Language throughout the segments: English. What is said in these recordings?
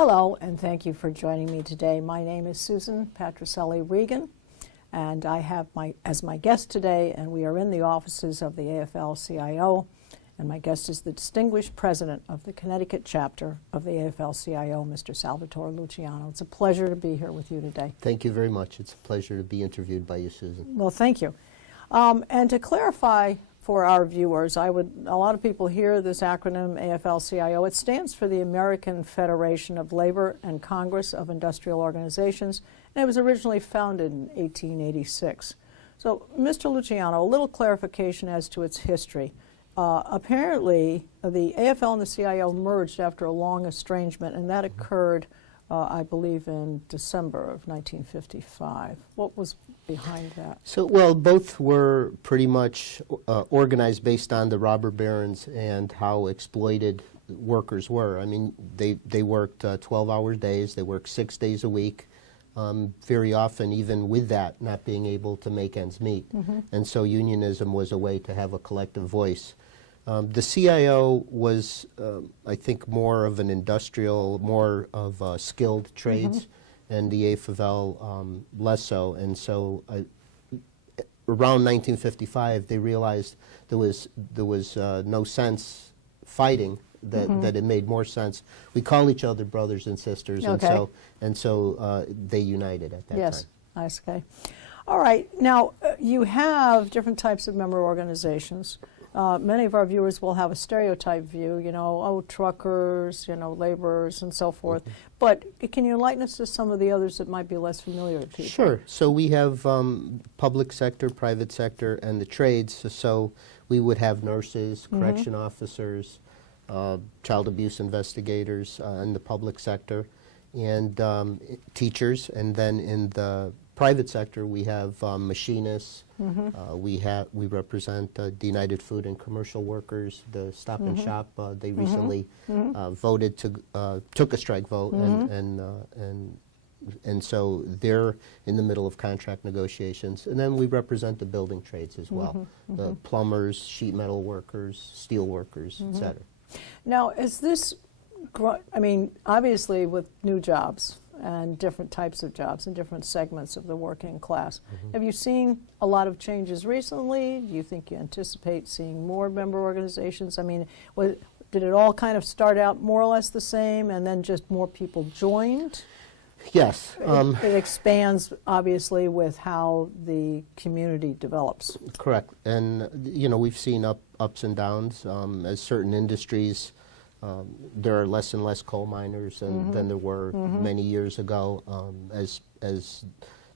Hello, and thank you for joining me today. My name is Susan Patricelli-Regan, and I have as my guest today, and we are in the offices of the AFL CIO, and my guest is the distinguished president of the Connecticut chapter of the AFL CIO, Mr. Salvatore Luciano. It's a pleasure to be here with you today. Thank you very much. It's a pleasure to be interviewed by you, Susan. Well, thank you. And to clarify for our viewers, a lot of people hear this acronym AFL-CIO. It stands for the American Federation of Labor and Congress of Industrial Organizations, and it was originally founded in 1886. So, Mr. Luciano, a little clarification as to its history. Apparently, the AFL and the CIO merged after a long estrangement, and that occurred, I believe, in December of 1955. What was behind that? So, well, both were pretty much organized based on the robber barons and how exploited workers were. I mean, they worked 12-hour days. They worked 6 days a week, very often even with that not being able to make ends meet. And so unionism was a way to have a collective voice. The CIO was, I think, more of an industrial, more of skilled trades, and the AFL less so. And so around 1955, they realized there was no sense fighting, that it made more sense. We call each other brothers and sisters, okay. and so they united at that time. Yes, nice, okay. All right, now you have different types of member organizations. Many of our viewers will have a stereotype view, you know, oh, truckers, you know, laborers, and so forth. But can you enlighten us to some of the others that might be less familiar to people? Sure. So we have public sector, private sector, and the trades. So we would have nurses, correction officers, child abuse investigators in the public sector, and teachers. And then in the private sector, we have machinists. We represent the United Food and Commercial Workers, the Stop and Shop. They recently voted to took a strike vote, and so they're in the middle of contract negotiations. And then we represent the building trades as well, the plumbers, sheet metal workers, steel workers, et cetera. Now, is this, I mean, obviously with new jobs and different types of jobs and different segments of the working class, have you seen a lot of changes recently? Do you think you anticipate seeing more member organizations? I mean, did it all kind of start out more or less the same and then just more people joined? Yes. It expands, obviously, with how the community develops. Correct. And, you know, we've seen ups and downs as certain industries. There are less and less coal miners than there were many years ago as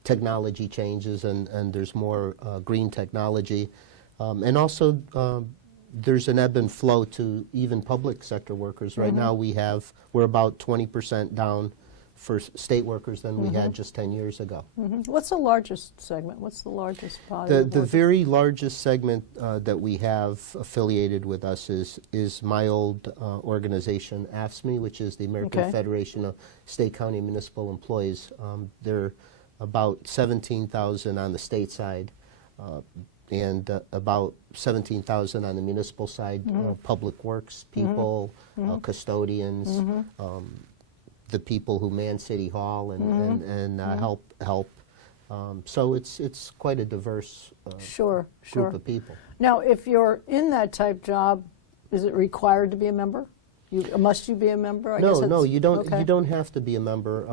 technology changes and there's more green technology. And also there's an ebb and flow to even public sector workers. Right now we're about 20% down for state workers than we had just 10 years ago. What's the largest segment? What's the largest body? The very largest segment that we have affiliated with us is my old organization, AFSCME, which is the American Federation of State, County, and Municipal Employees. There are about 17,000 on the state side and about 17,000 on the municipal side, public works people, custodians, the people who man City Hall and help. So it's quite a diverse group of people. Now, if you're in that type job, is it required to be a member? Must you be a member? No, you don't. You don't have to be a member.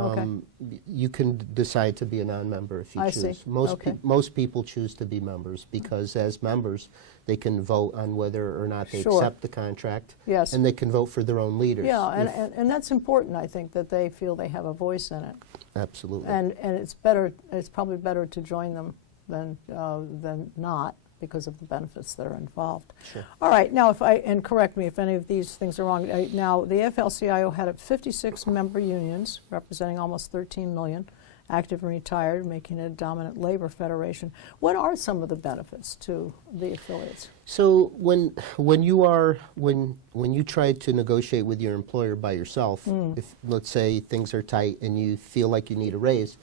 You can decide to be a non-member if you choose. Most people choose to be members because, as members, they can vote on whether or not they accept the contract. Yes. And they can vote for their own leaders. Yeah, and that's important. I think that they feel they have a voice in it. Absolutely. And it's better. It's probably better to join them than not, because of the benefits that are involved. Sure. All right, now and correct me if any of these things are wrong. Now, the AFL-CIO had 56 member unions representing almost 13 million, active and retired, making it a dominant labor federation. What are some of the benefits to the affiliates? So when you try to negotiate with your employer by yourself, if let's say things are tight and you feel like you need a raise,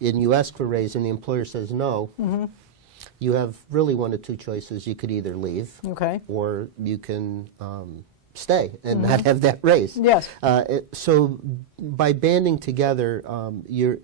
and you ask for a raise and the employer says no, you have really one of two choices. You could either leave, or you can stay and not have that raise. Yes. So by banding together, you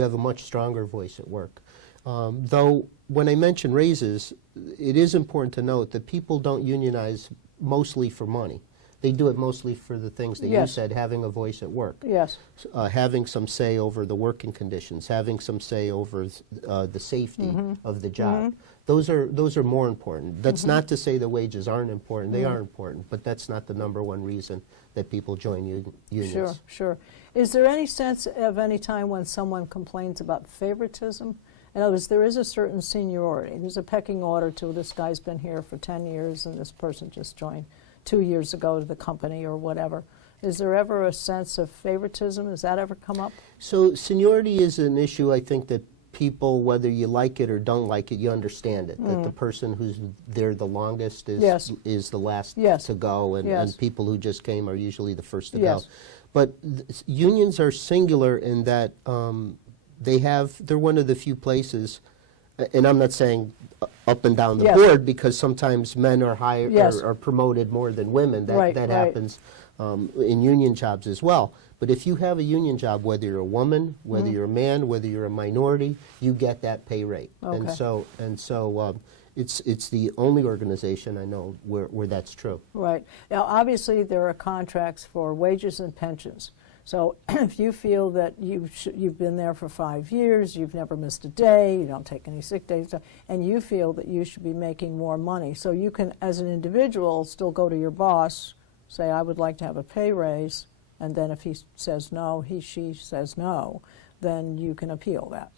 have a much stronger voice at work. Though when I mention raises, it is important to note that people don't unionize mostly for money. They do it mostly for the things that you Yes. said, having a voice at work. Yes. Having some say over the working conditions, having some say over the safety of the job. Those are more important. That's not to say the wages aren't important. They are important, but that's not the number one reason that people join unions. Sure, sure. Is there any sense of any time when someone complains about favoritism? In other words, there is a certain seniority. There's a pecking order to this guy's been here for 10 years and this person just joined 2 years ago to the company or whatever. Is there ever a sense of favoritism? Has that ever come up? So seniority is an issue, I think, that people, whether you like it or don't like it, you understand it. That the person who's there the longest is the last to go, and people who just came are usually the first to go. But unions are singular in that they're one of the few places, and I'm not saying up and down the board, because sometimes men are higher are promoted more than women. That happens in union jobs as well. But if you have a union job, whether you're a woman, whether you're a man, whether you're a minority, you get that pay rate. Okay. And so it's the only organization I know where that's true. Right. Now, obviously, there are contracts for wages and pensions. So if you feel that you've been there for 5 years, you've never missed a day, you don't take any sick days, and you feel that you should be making more money, so you can, as an individual, still go to your boss, say, I would like to have a pay raise, and then if he says no, she says no, then you can appeal that.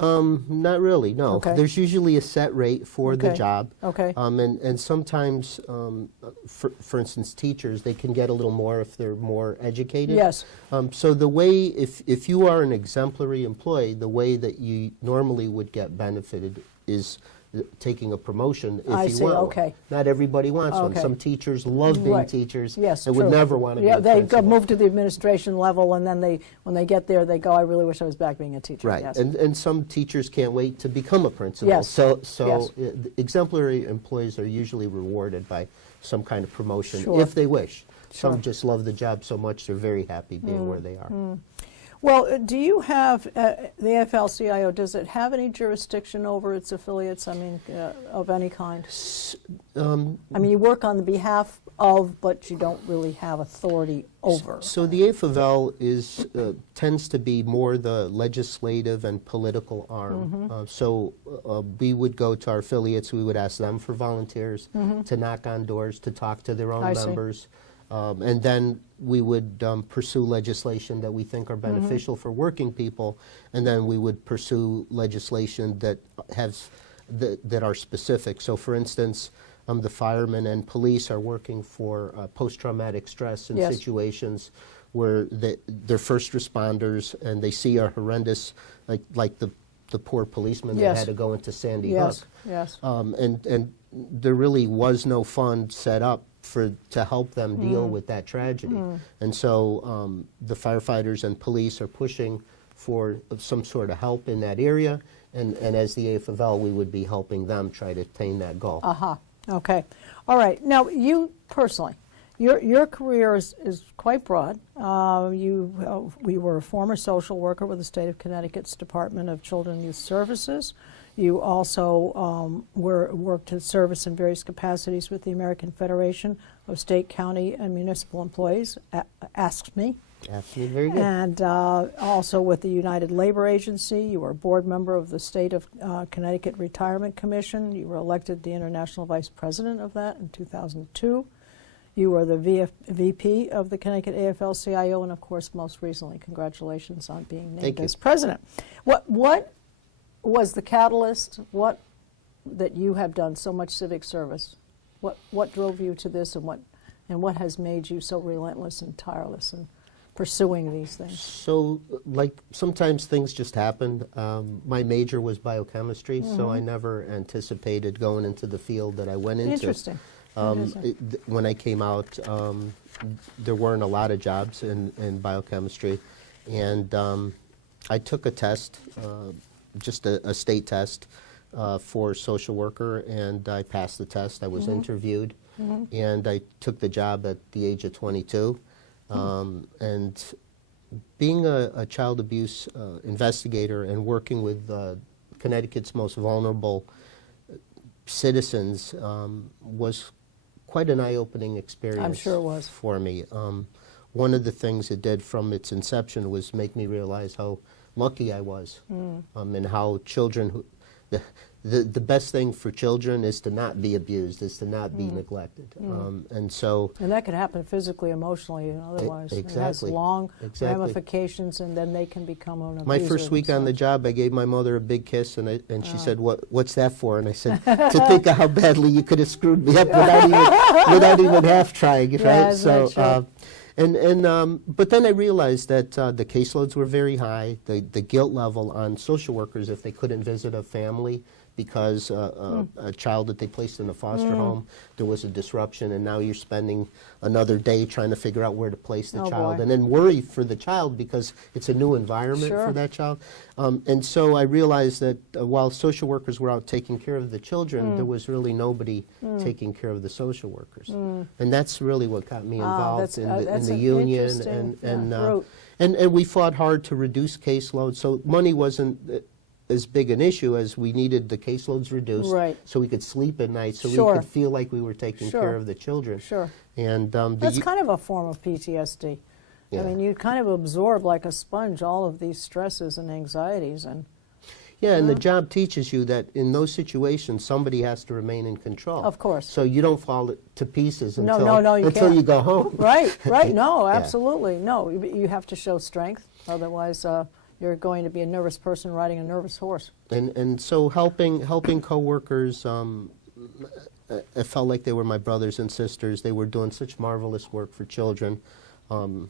Not really, no. Okay. There's usually a set rate for the job. Okay. And sometimes, for instance, teachers, they can get a little more if they're more educated. Yes. So the way, if you are an exemplary employee, the way that you normally would get benefited is taking a promotion if you want one. Not everybody wants one. Some teachers love being teachers and would never want to be a they principal. move to the administration level, and then when they get there, they go, I really wish I was back being a teacher. Right, Yes. and some teachers can't wait to become a principal. Yes. So exemplary employees are usually rewarded by some kind of promotion if they wish. Some just love the job so much they're very happy being where they are. Well, do you have, the AFL CIO, does it have any jurisdiction over its affiliates, I mean, of any kind? I mean, you work on the behalf of, but you don't really have authority over. So the AFL tends to be more the legislative and political arm. So we would go to our affiliates, we would ask them for volunteers to knock on doors, to talk to their own members. And then we would pursue legislation that we think are beneficial for working people, and then we would pursue legislation that that are specific. So, for instance, the firemen and police are working for post-traumatic stress in situations where they're first responders and they see a horrendous, like the poor policeman that had to go into Sandy Hook. And there really was no fund set up to help them deal with that tragedy. And so the firefighters and police are pushing for some sort of help in that area, and as the AFL, we would be helping them try to attain that goal. Okay. All right. Now, you personally, your career is quite broad. We were a former social worker with the state of Connecticut's Department of Children and Youth Services. You also worked in service in various capacities with the American Federation of State, County, and Municipal Employees, AFSCME. Absolutely, very good. And also with the United Labor Agency. You were a board member of the State of Connecticut Retirement Commission. You were elected the International Vice President of that in 2002. You were the VP of the Connecticut AFL CIO, and of course, most recently, congratulations on being named as president. What was the catalyst? That you have done so much civic service? What drove you to this, and what has made you so relentless and tireless in pursuing these things? So, sometimes things just happened. My major was biochemistry, so I never anticipated going into the field that I went into. Interesting. When I came out, there weren't a lot of jobs in biochemistry, and I took a test, just a state test for social worker, and I passed the test. I was interviewed, and I took the job at the age of 22. And being a child abuse investigator and working with Connecticut's most vulnerable citizens was quite an eye-opening experience. I'm sure it was. For me. One of the things it did from its inception was make me realize how lucky I was, and how children, the best thing for children is to not be abused, is to not be neglected. And so... And that can happen physically, emotionally, and otherwise. Exactly. It has long ramifications, and then they can become an abuser. My first week on the job, I gave my mother a big kiss, and she said, "What's that for?" And I said, "To think of how badly you could have screwed me up without even half trying." Right? Yeah, So, but then I realized that the caseloads were very high. The guilt level on social workers if they couldn't visit a family because a child that they placed in a foster home, there was a disruption, and now you're spending another day trying to figure out where to place the child, boy. and then worry for the child because it's a new environment for that child. And so I realized that while social workers were out taking care of the children, there was really nobody taking care of the social workers. And that's really what got me involved in the union. And we fought hard to reduce caseload, so money wasn't as big an issue as we needed the caseloads reduced, so we could sleep at night, so we could feel like we were taking care of the children. And that's kind of a form of PTSD. I mean, you kind of absorb like a sponge all of these stresses and anxieties, and and the job teaches you that in those situations somebody has to remain in control. Of course. So you don't fall to pieces until you go home. Right. No, absolutely. No, you have to show strength, otherwise you're going to be a nervous person riding a nervous horse. And so helping coworkers, I felt like they were my brothers and sisters. They were doing such marvelous work for children, and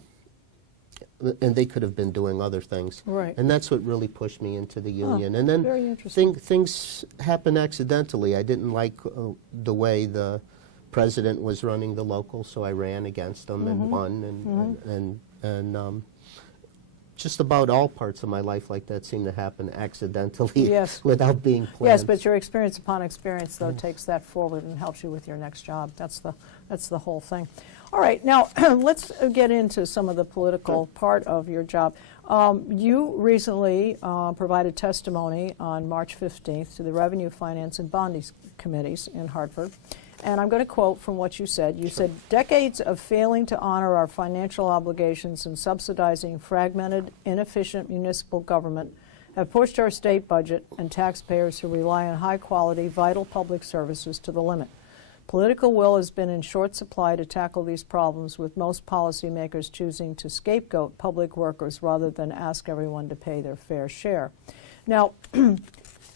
they could have been doing other things. Right. And that's what really pushed me into the union. And then very interesting. Things happened accidentally. I didn't like the way the president was running the local, so I ran against him and won. And just about all parts of my life like that seem to happen accidentally without being planned. Yes, but your experience upon experience, though, takes that forward and helps you with your next job. That's the whole thing. All right, now let's get into some of the political part of your job. You recently provided testimony on March 15th to the Revenue, Finance, and Bonding Committees in Hartford. And I'm going to quote from what you said. You said, "Decades of failing to honor our financial obligations and subsidizing fragmented, inefficient municipal government have pushed our state budget and taxpayers who rely on high-quality, vital public services to the limit. Political will has been in short supply to tackle these problems, with most policymakers choosing to scapegoat public workers rather than ask everyone to pay their fair share." Now,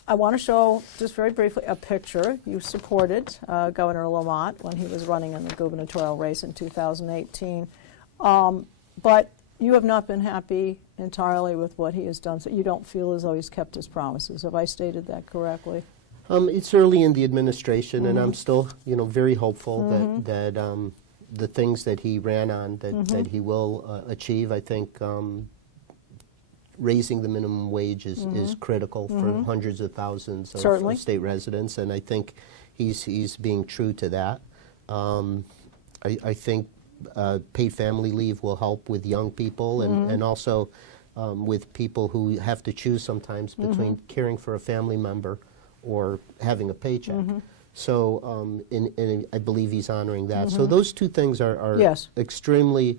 I want to show, just very briefly, a picture. You supported Governor Lamont when he was running in the gubernatorial race in 2018. But you have not been happy entirely with what he has done, so you don't feel as though he's kept his promises. Have I stated that correctly? It's early in the administration, and I'm still, very hopeful that the things that he ran on, that he will achieve. I think raising the minimum wage is critical for hundreds of thousands of state residents, and I think he's being true to that. I think paid family leave will help with young people and also with people who have to choose sometimes between caring for a family member or having a paycheck. So and I believe he's honoring that. So those two things are extremely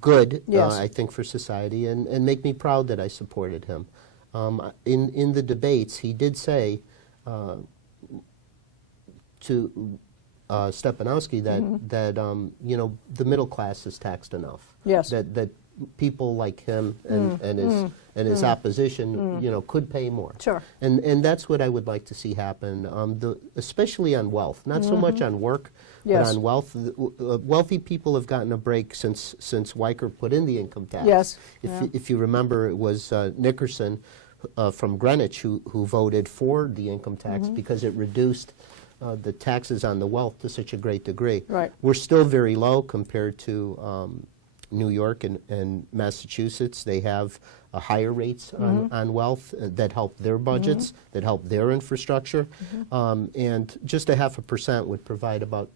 good, I think, for society, and make me proud that I supported him. In the debates, he did say to Stepanowski that the middle class is taxed enough. That people like him and his opposition, could pay more. And that's what I would like to see happen, especially on wealth, not so much on work, but on wealth. Wealthy people have gotten a break since Weicker put in the income tax. If you remember, it was Nickerson from Greenwich who voted for the income tax because it reduced the taxes on the wealth to such a great degree. We're still very low compared to New York and Massachusetts. They have higher rates on wealth that help their budgets, that help their infrastructure, and just a 0.5% would provide about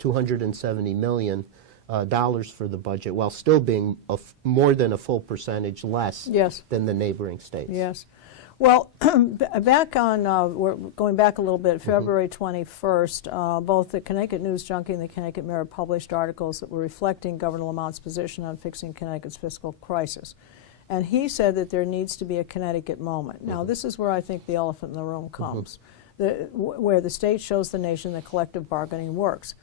$270 million for the budget, while still being more than a full percentage less Yes. than the neighboring states. Yes. Well, back on, we're going back a little bit, February 21st, both the Connecticut News Junkie and the Connecticut Mirror published articles that were reflecting Governor Lamont's position on fixing Connecticut's fiscal crisis. And he said that there needs to be a Connecticut moment. Now, this is where I think the elephant in the room comes, where the state shows the nation that collective bargaining works.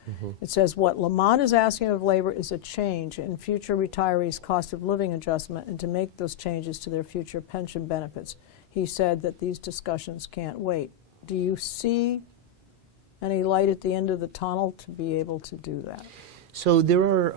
It says what Lamont is asking of labor is a change in future retirees' cost of living adjustment and to make those changes to their future pension benefits. He said that these discussions can't wait. Do you see any light at the end of the tunnel to be able to do that? So there are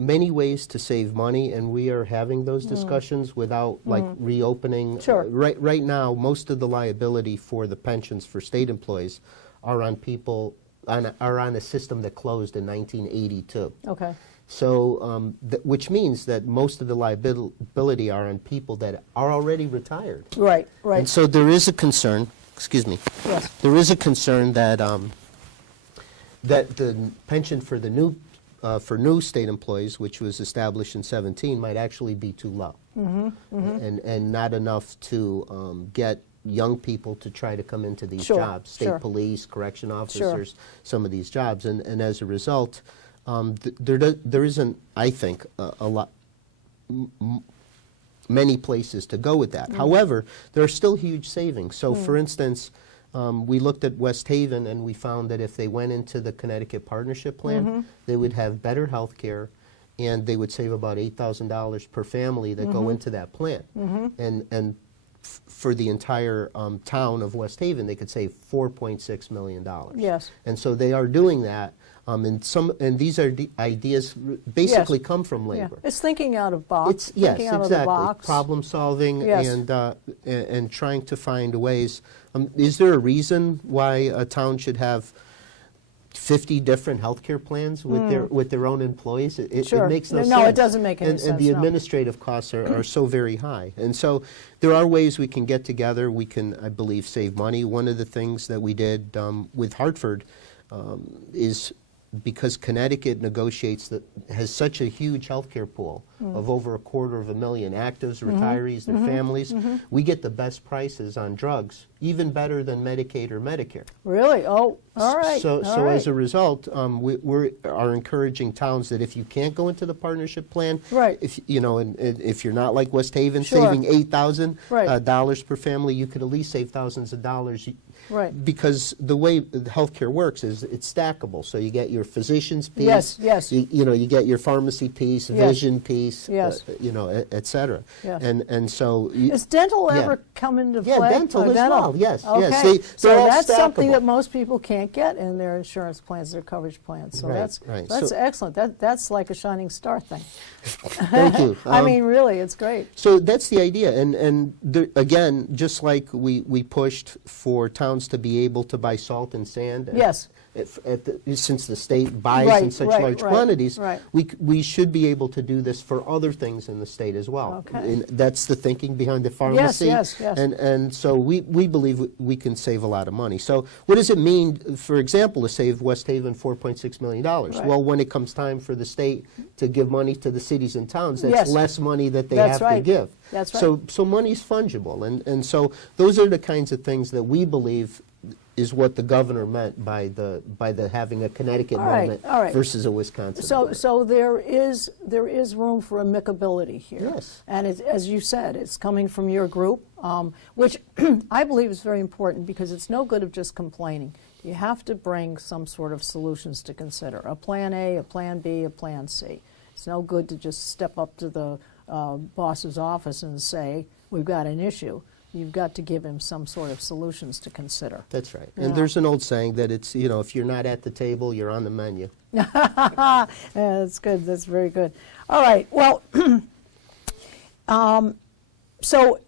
many ways to save money, and we are having those discussions without like reopening. Sure. Right now, most of the liability for the pensions for state employees are on people are on a system that closed in 1982. Okay. So, which means that most of the liability are on people that are already retired. Right, right. And so there is a concern, excuse me, Yes. there is a concern that that the pension for the new state employees, which was established in 17, might actually be too low, and not enough to get young people to try to come into these jobs, state police, correction officers, some of these jobs, and as a result, there isn't, I think, many places to go with that. However, there are still huge savings. So, for instance, we looked at West Haven, and we found that if they went into the Connecticut Partnership Plan, they would have better health care, and they would save about $8,000 per family that go into that plan. And for the entire town of West Haven, they could save $4.6 million. Yes. And so they are doing that. And these are ideas basically come from labor. Yeah. It's thinking out of box. Yes, thinking out exactly. of the box. Problem solving Yes. and trying to find ways. Is there a reason why a town should have 50 different healthcare plans with their own employees? It makes no sense. No, it doesn't make any sense. And the no. administrative costs are so very high. And so there are ways we can get together. We can, I believe, save money. One of the things that we did with Hartford is because Connecticut has such a huge healthcare pool of over 250,000 actives, retirees, their families, we get the best prices on drugs, even better than Medicaid or Medicare. Really? Oh, all right. So all right. as a result, we are encouraging towns that if you can't go into the partnership plan, Right. if if you're not like West Haven, Sure. saving $8,000 dollars per family, you could at least save thousands of dollars. Right. Because the way healthcare works is it's stackable. So you get your physician's piece, Yes. you get your pharmacy piece, vision piece, Yes. et cetera. Yes. And so Does dental ever come into play? Yeah, dental as well. Yes, Okay. yes. So They're all that's something stackable. that most people can't get in their insurance plans, their coverage plans. So Right, that's right. that's So- excellent. That's like a shining star thing. Thank you. I mean, really, it's great. So that's the idea, and again, just like we pushed for towns to be able to buy salt and sand. Yes. Since the state buys Right, in such right, large right, quantities, right. we should be able to do this for other things in the state as well. Okay. And that's the thinking behind the pharmacy. Yes. And so we believe we can save a lot of money. So what does it mean, for example, to save West Haven $4.6 million? Right. Well, when it comes time for the state to give money to the cities and towns, that's Yes. less money that they That's have right. to give. That's right. So money's fungible, and so those are the kinds of things that we believe is what the governor meant by the having a Connecticut moment versus a Wisconsin moment. So there is room for amicability here. Yes. And as you said, it's coming from your group, which I believe is very important because it's no good of just complaining. You have to bring some sort of solutions to consider. A plan A, a plan B, a plan C. It's no good to just step up to the boss's office and say, we've got an issue. You've got to give him some sort of solutions to consider. That's right. Yeah. And there's an old saying that it's, if you're not at the table, you're on the menu. Yeah, that's good. That's very good. All right. Well, so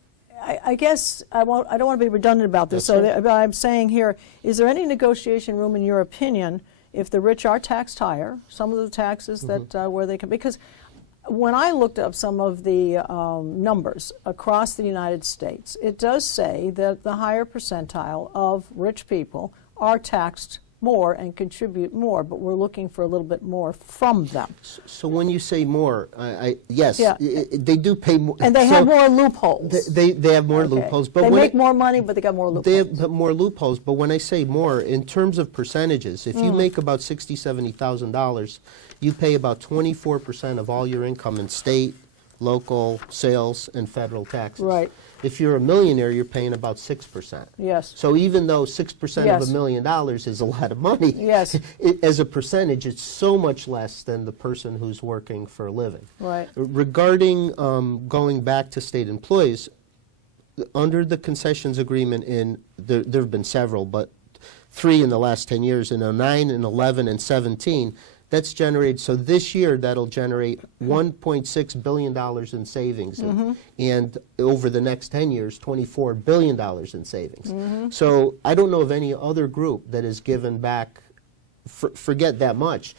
I guess I don't want to be redundant about this. That's So right. I'm saying here, is there any negotiation room, in your opinion, if the rich are taxed higher, some of the taxes that where they can, because when I looked up some of the numbers across the United States, it does say that the higher percentile of rich people are taxed more and contribute more, but we're looking for a little bit more from them. So when you say more, yes, Yeah. they do pay more. And they have more loopholes. They have more Okay. loopholes. But they when make more money, but they got more loopholes. They have more loopholes, but when I say more, in terms of percentages, if you make about $60,000, $70,000, you pay about 24% of all your income in state, local, sales, and federal taxes. Right. If you're a millionaire, you're paying about 6%. Yes. So even though 6% Yes. of $1 million is a lot of money, Yes. as a percentage, it's so much less than the person who's working for a living. Right. Regarding going back to state employees, under the concessions agreement there have been several, but 3 in the last 10 years, in 09 and 11 and 17, that's generated, so this year that'll generate $1.6 billion in savings, and over the next 10 years, $24 billion in savings. So I don't know of any other group that has given back, forget that much,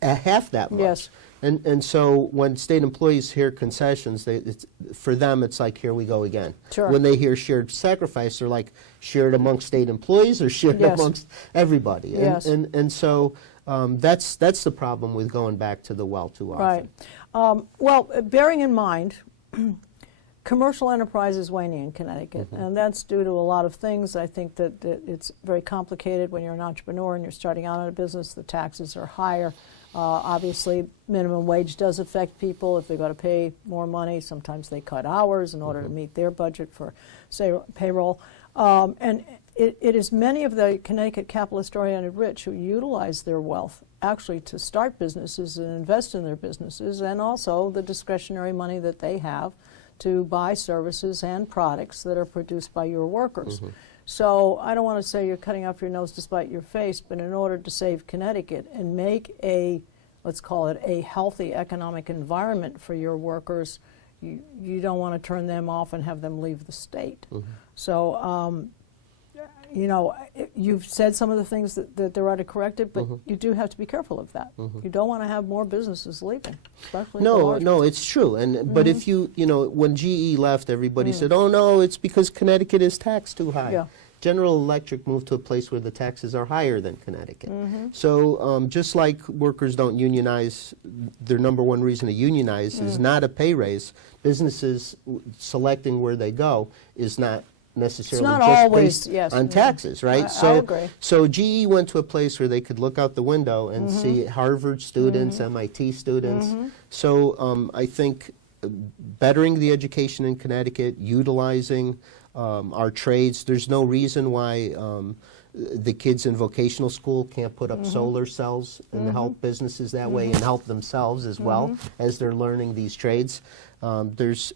half that much. Yes. And so when state employees hear concessions, for them it's like, here we go again. Sure. When they hear shared sacrifice, they're like, shared amongst state employees or shared Yes. amongst everybody. Yes. And so that's the problem with going back to the well too often. Right. Well, bearing in mind, commercial enterprise is waning in Connecticut, and that's due to a lot of things. I think that it's very complicated when you're an entrepreneur and you're starting out in a business. The taxes are higher. Obviously, minimum wage does affect people. If they've got to pay more money, sometimes they cut hours in order to meet their budget for, say, payroll. And it is many of the Connecticut capitalist-oriented rich who utilize their wealth actually to start businesses and invest in their businesses, and also the discretionary money that they have to buy services and products that are produced by your workers. So I don't want to say you're cutting off your nose to spite your face, but in order to save Connecticut and make a, let's call it a healthy economic environment for your workers, you don't want to turn them off and have them leave the state. So, you know, you've said some of the things that there are to correct it, but you do have to be careful of that. You don't want to have more businesses leaving, especially the large No, ones. it's true. And but if you know, when GE left, everybody said, "Oh no, it's because Connecticut is taxed too high." Yeah. General Electric moved to a place where the taxes are higher than Connecticut. So just like workers don't unionize, their number one reason to unionize is not a pay raise. Businesses selecting where they go is not necessarily not just always, based yes. on taxes, right? I agree. So GE went to a place where they could look out the window and see Harvard students, MIT students. So I think bettering the education in Connecticut, utilizing our trades. There's no reason why the kids in vocational school can't put up solar cells and help businesses that way and help themselves as well as they're learning these trades. There's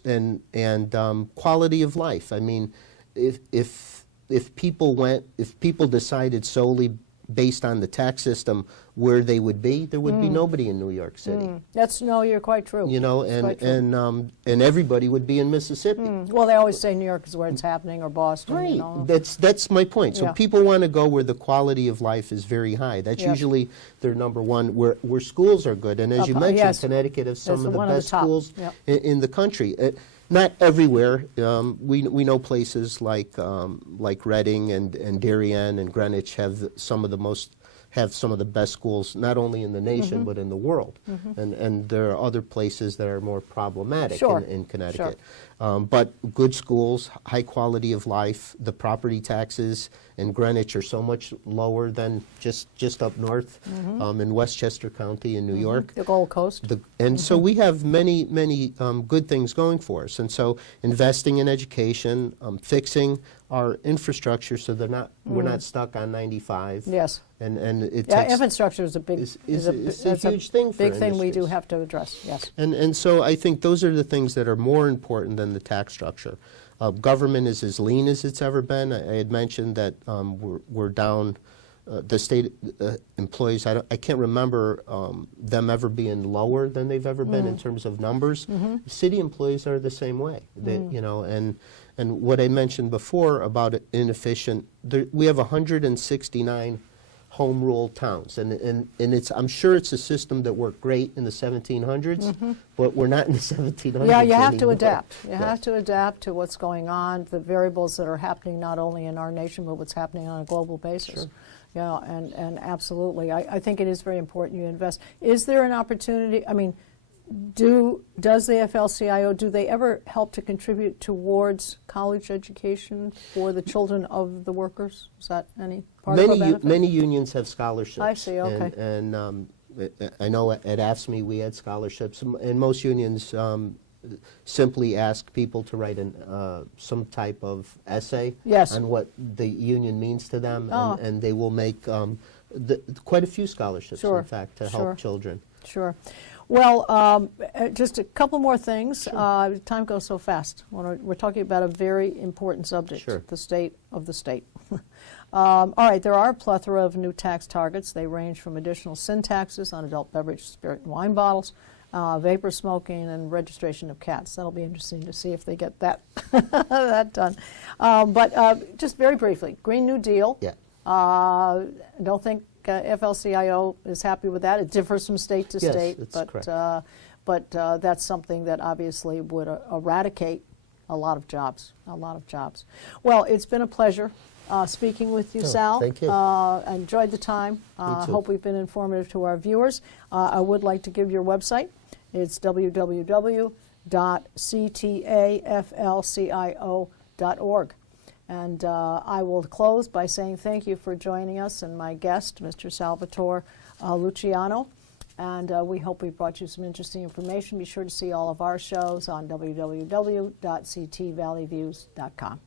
quality of life. I mean, if people decided solely based on the tax system where they would be, there would be nobody in New York City. You're quite true. You know, It's quite true. and everybody would be in Mississippi. Well, they always say New York is where it's happening, or Boston. Right. You know. That's my point. So Yeah. people want to go where the quality of life is very high. That's Yeah. usually their number one, where schools are good. And as you mentioned, yes. Connecticut has some That's of the one of the best top. schools Yep. in the country. Not everywhere. We know places like Reading and Darien and Greenwich have some of the best schools, not only in the nation but in the world. And there are other places that are more problematic Sure. in Connecticut. But good schools, high quality of life, the property taxes in Greenwich are so much lower than just up north in Westchester County in New York. The Gold Coast. And so we have many good things going for us. And so investing in education, fixing our infrastructure so we're not stuck on 95. Yes. And it Yeah, takes infrastructure is a big, is a that's huge thing for big thing we do industries. have to address. Yes. And so I think those are the things that are more important than the tax structure. Government is as lean as it's ever been. I had mentioned that we're down. The state employees, I can't remember them ever being lower than they've ever been in terms of numbers. City employees are the same way. You know, and what I mentioned before about inefficient, we have 169 home rule towns, and I'm sure it's a system that worked great in the 1700s, but we're not in the 1700s. Yeah, you have to anymore. adapt. You have to adapt to what's going on, the variables that are happening not only in our nation, but what's happening on a global basis. Yeah, and absolutely. I think it is very important you invest. Is there an opportunity, I mean, does the AFL-CIO, do they ever help to contribute towards college education for the children of the workers? Is that any part of a benefit? Many unions have scholarships. I see, okay. And I know at AFSCME we had scholarships, and most unions simply ask people to write some type of essay Yes. on what the union means to them, Oh. and they will make quite a few scholarships, Sure, in fact, to sure. help children. Sure. Well, just a couple more things. Time goes so fast. We're talking about a very important subject, Sure. the state of the state. All right, there are a plethora of new tax targets. They range from additional sin taxes on adult beverage, spirit, and wine bottles, vapor smoking, and registration of cats. That'll be interesting to see if they get that that done. But just very briefly, Green New Deal. Yeah. Don't think AFL-CIO is happy with that. It differs from state to Yes, state, that's but correct. that's something that obviously would eradicate a lot of jobs. A lot of jobs. Well, it's been a pleasure speaking with you, Sal. Thank you. I enjoyed the time. Me too. Hope we've been informative to our viewers. I would like to give your website. It's www.ctaflcio.org. And I will close by saying thank you for joining us and my guest, Mr. Salvatore Luciano. And we hope we brought you some interesting information. Be sure to see all of our shows on www.ctvalleyviews.com.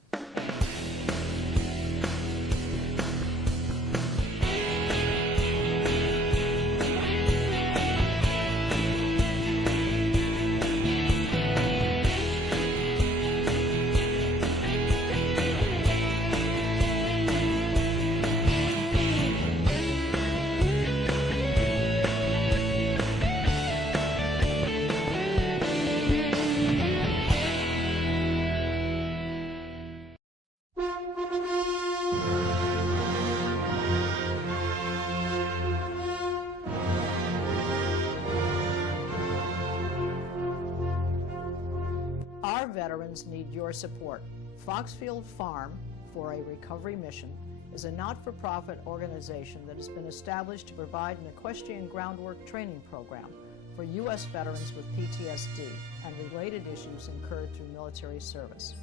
Our veterans need your support. Foxfield Farm for a Recovery Mission is a not-for-profit organization that has been established to provide an equestrian groundwork training program for U.S. veterans with PTSD and related issues incurred through military service.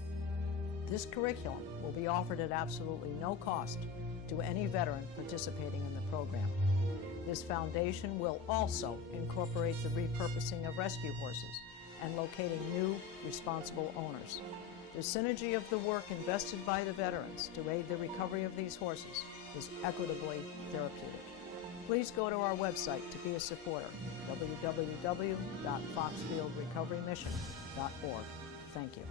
This curriculum will be offered at absolutely no cost to any veteran participating in the program. This foundation will also incorporate the repurposing of rescue horses and locating new, responsible owners. The synergy of the work invested by the veterans to aid the recovery of these horses is equitably therapeutic. Please go to our website to be a supporter, www.foxfieldrecoverymission.org. Thank you.